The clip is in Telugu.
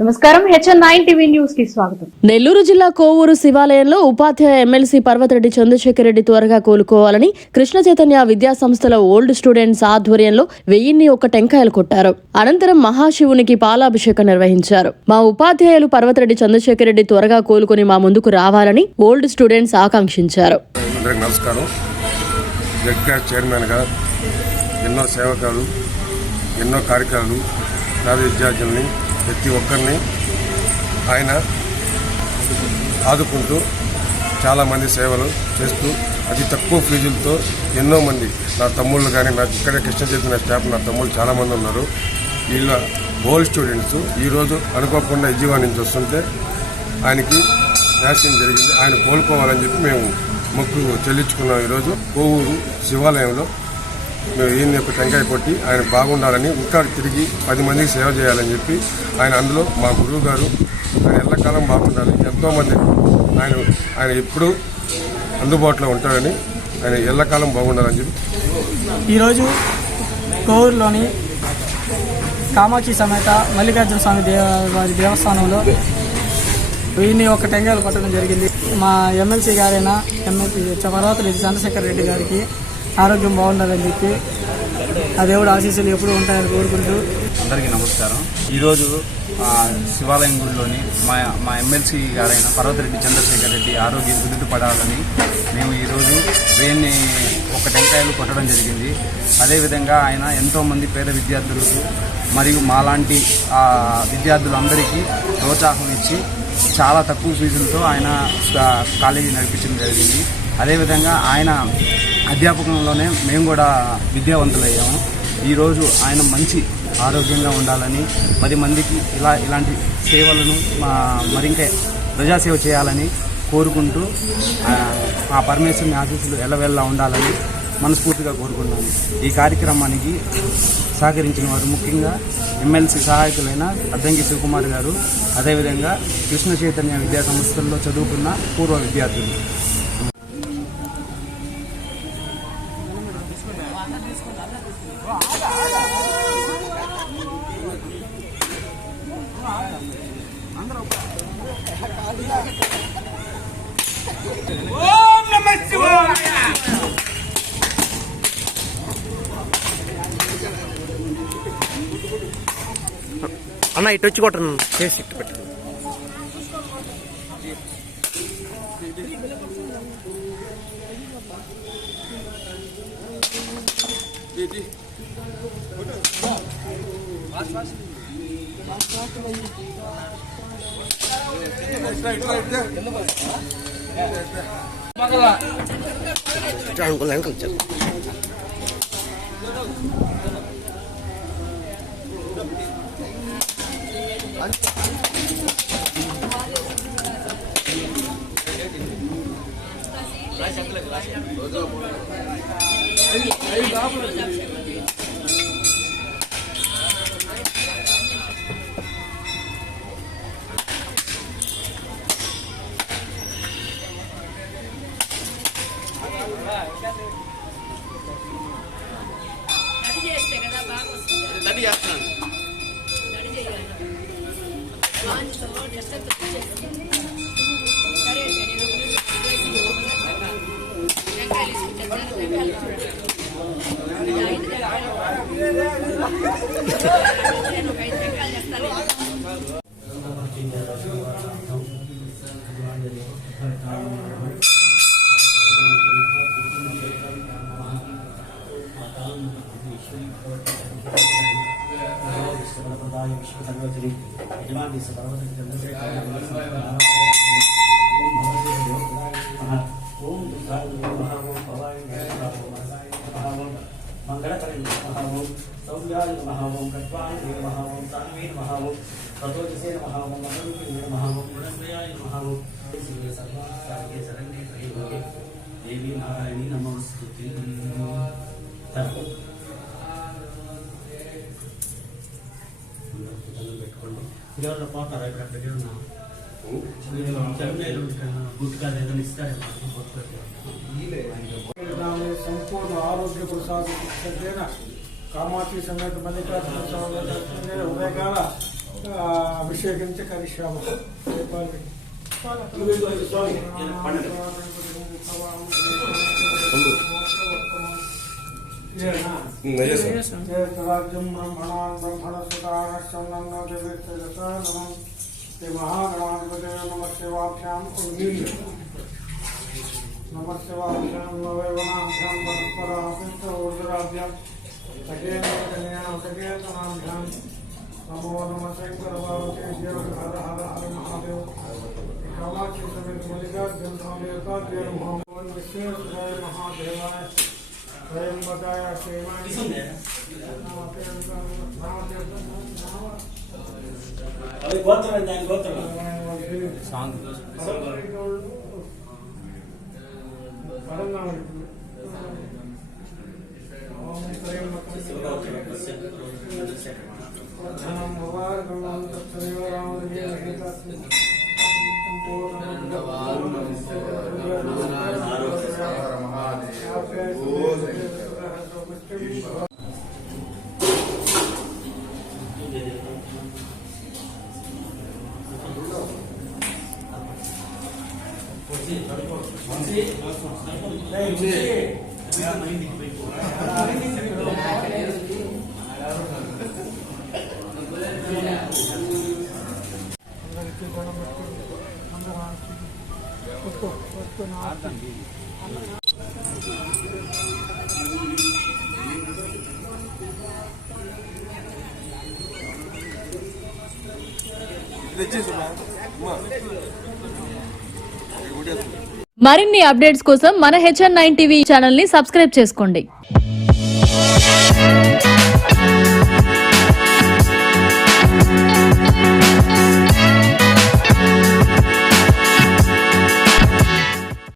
నమస్కారం HN9 టీవీ న్యూస్ కి స్వాగతం. నెల్లూరు జిల్లా కోవూరు శివాలయంలో ఉపాధ్యాయ ఎమ్మెల్సీ పర్వతరెడ్డి చంద్రశేఖర్ రెడ్డి త్వరగా కోలుకోవాలని కృష్ణ చైతన్య విద్యా సంస్థల ఓల్డ్ స్టూడెంట్స్ ఆధ్వర్యంలో 1001 టెంకాయలు కొట్టారు. అనంతరం మహాశివునికి పాలాభిషేకం నిర్వహించారు. మా ఉపాధ్యాయులు పర్వతరెడ్డి చంద్రశేఖర్ రెడ్డి త్వరగా కోలుకుని మా ముందుకు రావాలని ఓల్డ్ స్టూడెంట్స్ ఆకాంక్షించారు. ఎన్నో సేవకాలు ఎన్నో కార్యక్రమాలు పేద విద్యార్థుల్ని ప్రతి ఒక్కరిని ఆయన ఆదుకుంటూ చాలామంది సేవలు చేస్తూ అతి తక్కువ ఫీజులతో ఎంతో మంది నా తమ్ముళ్ళు కానీ నాకు ఇక్కడే కృష్ణ చైతన్య స్టాఫ్ నా తమ్ముళ్ళు చాలామంది ఉన్నారు. వీళ్ళ ఓల్డ్ స్టూడెంట్స్ ఈరోజు అనుకోకుండా విజయవాడ నుంచి వస్తుంటే ఆయనకి యాక్సిడెంట్ జరిగింది. ఆయన కోలుకోవాలని చెప్పి మేము మొక్కు చెల్లించుకున్నాం. ఈరోజు కోవూరు శివాలయంలో మేము ఈయన యొక్క టెంకాయ కొట్టి ఆయన బాగుండాలని ఇంకా తిరిగి 10 మందికి సేవ చేయాలని చెప్పి ఆయన అందులో మా గురువు గారు ఆయన ఎల్లకాలం బాగుండాలి, ఎంతోమంది ఆయన ఎప్పుడూ అందుబాటులో ఉంటారని ఆయన ఎల్లకాలం బాగుండాలని చెప్పి ఈరోజు కోవూరులోని కామాక్షి సమేత మల్లికార్జున స్వామి వారి దేవస్థానంలో వీరిని ఒక టెంకాయలు కొట్టడం జరిగింది. మా ఎమ్మెల్సీ గారైన పర్వతరెడ్డి చంద్రశేఖర్ రెడ్డి గారికి ఆరోగ్యం బాగుండాలని చెప్పి ఆ దేవుడు ఆశీస్సులు ఎప్పుడు ఉంటాయని కోరుకుంటూ అందరికీ నమస్కారం. ఈరోజు శివాలయం గుడిలోని మా ఎమ్మెల్సీ గారైన పర్వతరెడ్డి చంద్రశేఖర్ రెడ్డి ఆరోగ్యం కుదుటపడాలని మేము ఈరోజు వేన్ని ఒక టెంకాయలు కొట్టడం జరిగింది. అదేవిధంగా ఆయన ఎంతోమంది పేద విద్యార్థులకు మరియు మాలాంటి విద్యార్థులందరికీ ప్రోత్సాహం ఇచ్చి చాలా తక్కువ ఫీజులతో ఆయన కాలేజీ నడిపించడం జరిగింది. అదేవిధంగా ఆయన అధ్యాపకంలోనే మేము కూడా విద్యావంతులయ్యాము. ఈరోజు ఆయన మంచి ఆరోగ్యంగా ఉండాలని 10 మందికి ఇలాంటి సేవలను మరింక ప్రజాసేవ చేయాలని కోరుకుంటూ ఆ పరమేశ్వరుని ఆశీస్సులు ఎల్లవెల్లా ఉండాలని మనస్ఫూర్తిగా కోరుకున్నాను. ఈ కార్యక్రమానికి సహకరించిన వారు ముఖ్యంగా ఎమ్మెల్సీ సహాయకులైన అద్దంకి శివకుమార్ గారు, అదేవిధంగా కృష్ణ చైతన్య విద్యా సంస్థల్లో చదువుకున్న పూర్వ విద్యార్థులు. అన్న ఇటు వచ్చి కొట్టను చేసి ఇటు పెట్టు. అనుకున్నా వెనకాల మంగళకరం మహావం సౌమ్యాయ మహావం కట్వాయ మహావం సాన్వే మహావం ప్రతోజసే మహావం మహరూపే మహావం గుణప్రియాయ మహావం సర్వాసాగే శరణ్యే త్రయంబకే దేవి నారాయణి నమోస్తుతే. పెట్టుకోండి. ఎవరు పోతారా ఇక్కడ దగ్గర ఉన్నా संपूर्ण आरोग्य प्रसाद कामाक्षी समेत मल्लिकार्जुन स्वामी అభిషేకించి కరిష్యామः राज्यं ब्रह्मणान् ब्रह्मणसुतानश्चन्दन्नोतिभिर्यजसानमं श्रीमहागणाधिपतये नमः शिवाभ्याम् नमः शिवाभ्यां नवैवनाभ्यां परस्पराभ्यां सकेतनाभ्यां नमो नमः शंकरपार्वती हर हर हर महादेव कामाक्षी समेत मल्लिकार्जुन स्वामी विश्वेश्वराय महादेवाय त्र्यंबकाय शिवाय సాంగ్ మరిన్ని అప్డేట్స్ కోసం మన HN9 టీవీ ఛానల్ ని సబ్స్క్రైబ్ చేసుకోండి.